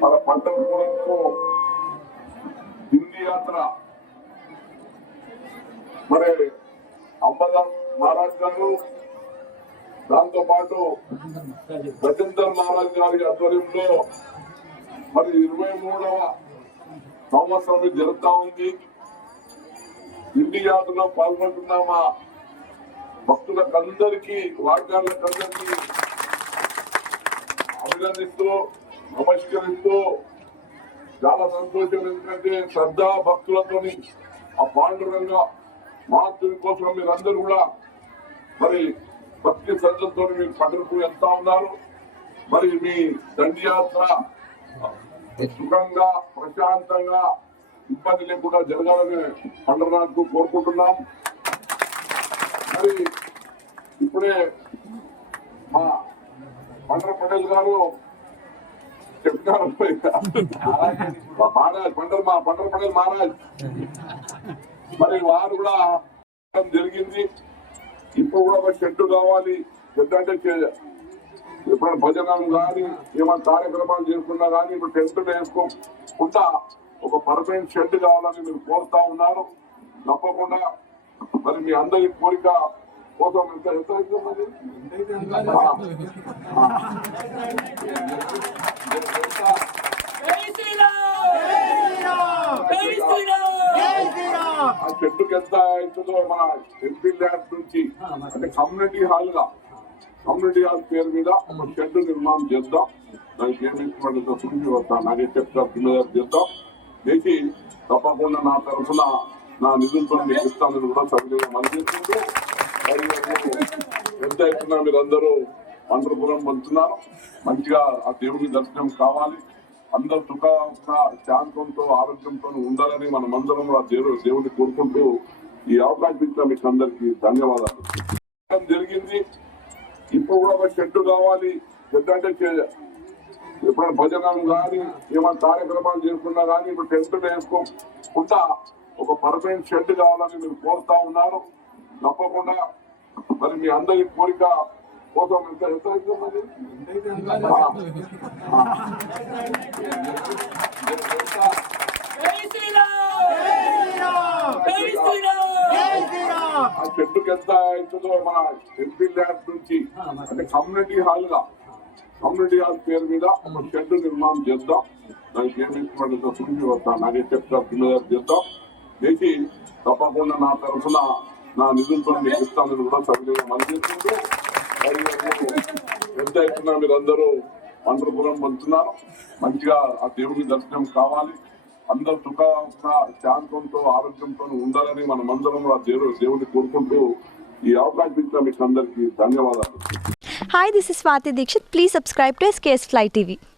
మన పంటలకు హిందీ యాత్ర మరి అంబదాస్ మహారాజ్ గారు దాంతో పాటు గజేందర్ మహారాజ్ గారి ఆధ్వర్యంలో మరి 23వ సంవత్సరం జరుగుతా ఉంది. హిందీ యాత్రలో పాల్గొంటున్న మా భక్తులకందరికీ వాగ్దానులకందరికీ అభినందిస్తూ నమస్కరిస్తూ చాలా సంతోషం. ఎందుకంటే శ్రద్ధా భక్తులతో ఆ పాండురంగ మహాత్ముని కోసం మీరందరూ కూడా మరి భక్తి శ్రద్ధతో మీరు పండుగకు వెళ్తా ఉన్నారు. మరి మీ దండియాత్ర సుఖంగా ప్రశాంతంగా ఇబ్బంది లేకుండా జరగాలని పండుగకు కోరుకుంటున్నాం. మరి ఇప్పుడే మా పండ్ర పటేల్ గారు చెప్తారు మహారాజ్ మా పండ్ర పటేల్ మహారాజ్ మరి వారు కూడా జరిగింది. ఇప్పుడు కూడా ఒక షెడ్ కావాలి. షెడ్ అంటే ఎప్పుడైనా భజనం కానీ ఏమైనా కార్యక్రమాలు చేసుకున్నా కానీ ఇప్పుడు టెంట్లు వేసుకోకుండా ఒక పర్మనెంట్ షెడ్ కావాలని మీరు కోరుతా ఉన్నారు. తప్పకుండా మరి మీ అందరి కోరిక కోసం ఎంత ఆ చెట్టుకి ఎంత అవుతుందో మన ఎంపీ ల్యాబ్ నుంచి అంటే కమ్యూనిటీ హాల్ పేరు మీద ఒక షెడ్ నిర్మాణం చేద్దాం. దానికి ఏమి సుఖి వస్తాను నాకే చెప్తాను చేద్దాం చేసి తప్పకుండా నా తరఫున నా నిధులతో మీకు ఇస్తానని కూడా సభ్యులుగా మనం చేసుకుంటూ ఎంత అవుతున్నా మీరందరూ పండ్రపురం వెళ్తున్నారు. మంచిగా ఆ దేవుని దర్శనం కావాలి. అందరూ సుఖంగా శాంతంతో ఆరోగ్యంతో ఉండాలని మనమందరం ఆ దేవుని కోరుకుంటూ ఈ అవకాశం ఇచ్చిన మీకు అందరికీ ధన్యవాదాలు. జరిగింది. ఇప్పుడు కూడా ఒక షెడ్ కావాలి. షెడ్ అంటే ఎప్పుడైనా భజనం కానీ ఏమైనా కార్యక్రమాలు చేసుకున్నా కానీ ఇప్పుడు టెంట్లు వేసుకోకుండా ఒక పర్మనెంట్ షెడ్ కావాలని మీరు కోరుతా ఉన్నారు. తప్పకుండా మరి మీ అందరి కోరిక కోసం ఎంత అవుతుందండి ఆ చెట్టుకి ఎంత అవుతుందో మన ఎంపీ ల్యాబ్ నుంచి అంటే కమ్యూనిటీ హాల్ పేరు మీద ఒక షెడ్ నిర్మాణం చేద్దాం. దానికి ఏమి సుఖి వస్తాను నాకే చెప్తాను చేద్దాం చేసి తప్పకుండా నా తరఫున నా నిధులతో మీకు ఇస్తానని కూడా సవినయంగా మనసుకుంటూ పెద్ద ఎత్తున మీరందరూ పండ్రపురం వెళ్తున్నారు. మంచిగా ఆ దేవుని దర్శనం కావాలి, అందరూ సుఖంగా శాంతంతో ఆరోగ్యంతో ఉండాలని మనమందరం ఆ దేవుని కోరుకుంటూ ఈ అవకాశం ఇచ్చిన మీకు అందరికీ ధన్యవాదాలు. Hi, this is Swati Dikshit. Please subscribe to SKS Fly TV.